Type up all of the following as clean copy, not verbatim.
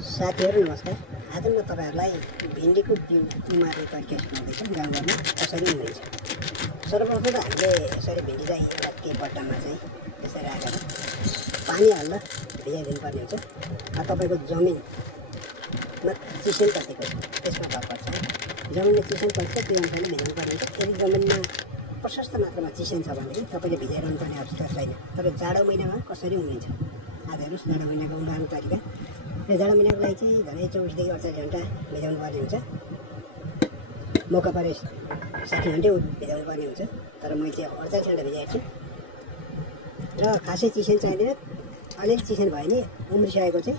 साथीहरु नमस्कार। आज म तपाईहरुलाई भिन्डीको बिउ उमार्ने तरिका सिकाउँदैछु। गाउँघरमा कसरी उमारिन्छ। सर्वप्रथम त हामीले यसरी भिन्डीलाई एउटा के बट्टामा चाहिँ यसरी राखेर पानी हाल्न भिजाइदिनु पर्ने हुन्छ। तपाईको जमिनमा चिसन कतिको छ त्यसमा भर पर्छ। जमिनमा चिसन कति छ त्यो अनुसारले भिजाउनु पर्ने हुन्छ। यदि जमिनमा प्रशस्त मात्रामा चिसन छ भने तपाईले भिजाइरहनु पर्ने आवश्यकता छैन। तर जाडो महिनामा कसरी उम्रिन्छ आज हेर्नुस्। जाडो महिनाको उमार्ने तरिका। जाडो महिनाको लागि चाहिँ झन्डै 24 देखि 48 घण्टा भिजाउनु पर्ने हुन्छ। मौका परे 60 घण्टै भिजाउनु पर्ने हुन्छ। तर मैले चाहिँ 48 घण्टा भिजाएको छु। र खासै चिसन चाहिँदैन। अलिअलि चिसन भयो भने उम्रिसकेको चाहिँ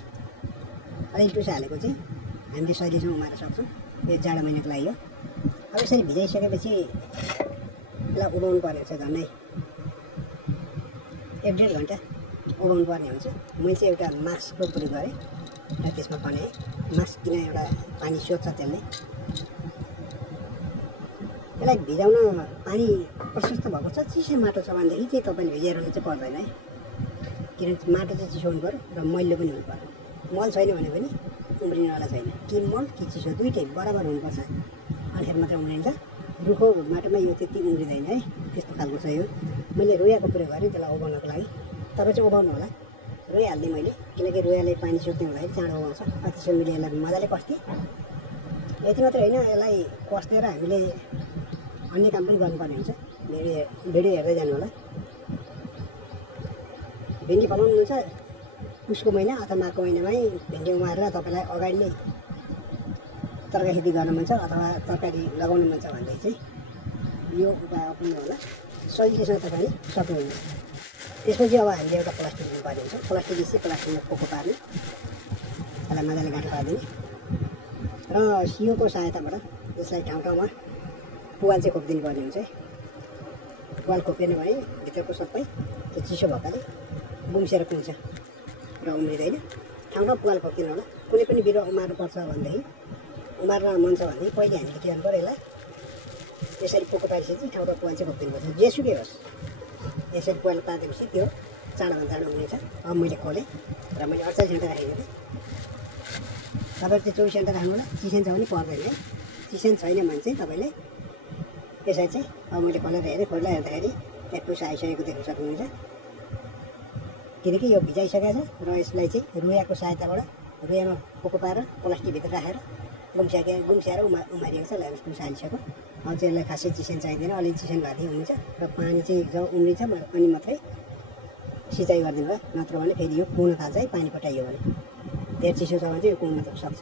अलिअलि टुसा हालेको चाहिँ हामीले सजिलोसँग उमार्न सक्छौँ। यो जाडो महिनाको लागि हो। अब यसरी भिजाइसकेपछि यसलाई उबाउनु पर्ने हुन्छ। झन्डै 1-1.5 घण्टा उबाउनु पर्ने हुन्छ। मैले चाहिँ एउटा मास्कको प्रयोग गरेँ र त्यसमा बनाएँ। मास्क किन एउटा पानी सोध्छ त्यसले। यसलाई भिजाउन पानी प्रशस्त भएको छ। चिसो माटो छ भनेदेखि चाहिँ तपाईँले भिजाइरहनु चाहिँ पर्दैन है। किनभने माटो चाहिँ चिसो हुनु पर्यो र मैलो पनि हुनु पर्यो। मल छैन भने पनि उम्रिनेवाला छैन। कि मल कि चिसो दुइटै बराबर हुनुपर्छ। अनिखेर मात्र उम्रिन्छ। रुखो माटोमा यो त्यति उम्रिँदैन है। त्यस्तो खालको छ यो। मैले रुयाको प्रयोग गरेँ त्यसलाई उबाउनको लागि। तपाईँ चाहिँ उबाउनु होला। रुई हाल्दै मैले, किनकि रुयाले पानी सोध्ने हुँदाखेरि चाँडो उबाउँछ। त्यसो मैले यसलाई मजाले कस्तेँ। यति मात्रै होइन, यसलाई कस्तेर हामीले अन्य काम पनि गर्नुपर्ने हुन्छ। भिडियो हेर्दै जानु होला। भिन्डी फलाउनुहुन्छ पुसको महिना अथवा माघको महिनामै भिन्डी उमारेर तपाईँलाई अगाडि नै तरकारी खेती गर्न मन छ अथवा तरकारी लगाउनु मन छ भन्दै चाहिँ यो उपाय अपनाउनु होला। सजिलोसँग तपाईँले सक्नुहुन्छ। त्यसपछि अब हामीले एउटा प्लास्टिक दिनुपर्ने हुन्छ। प्लास्टिक दिएपछि प्लास्टिकमा पोको पार्ने, यसलाई मजाले गाँठो पारिदिने र सियोको सहायताबाट यसलाई ठाउँ ठाउँमा पुवाल चाहिँ खोपिदिनु पर्ने हुन्छ। पुवाल खोपेन भने भित्रको सबै त्यो चिसो भएकाले गुम्सेर कुन्छ र उम्रिँदैन। ठाउँ ठाउँ पुवाल खोपिदिनु होला। कुनै पनि बिरुवा उमार्नुपर्छ भनेदेखि, उमार्न मन छ भनेदेखि पहिले हामीले के गर्नु पर्यो, यसलाई यसरी पोको पारिसकेपछि ठाउँ ठाउँ पुवाल चाहिँ खोपिदिनुपर्छ। जेसुकै होस् यसरी पुवाल पारिदिएपछि त्यो चाँडोभन्दा चाँडो उम्रिन्छ। अब मैले खोलेँ र मैले 48 घण्टा राखेको थिएँ। तपाईँले चाहिँ 24 घण्टा राख्नु होला। चिसन छ भने पर्दैन है। चिसन छैन भने चाहिँ तपाईँले यसरी चाहिँ अब मैले खोलेर हेरेँ। खोलेर हेर्दाखेरि त्यहाँ टुसा आइसकेको देख्न सक्नुहुन्छ। किनकि यो भिजाइसकेको छ र यसलाई चाहिँ रुयाको सहायताबाट रुयामा पोको पारेर प्लास्टिकभित्र राखेर गुम्स्याएर उमारिएको छ। हेर्नुहोस् टुसा हालिसक्यो। अब चाहिँ यसलाई खासै चिसन चाहिँदैन। अलिअलि चिसन भएदेखि हुन्छ र पानी चाहिँ जब उम्रिन्छ अनि मात्रै सिँचाइ गरिदिनु भयो। नत्र भने फेरि यो कुहुन थाल्छ है। पानी पठाइयो भने। धेरै चिसो छ भने चाहिँ यो कुहुन सक्छ।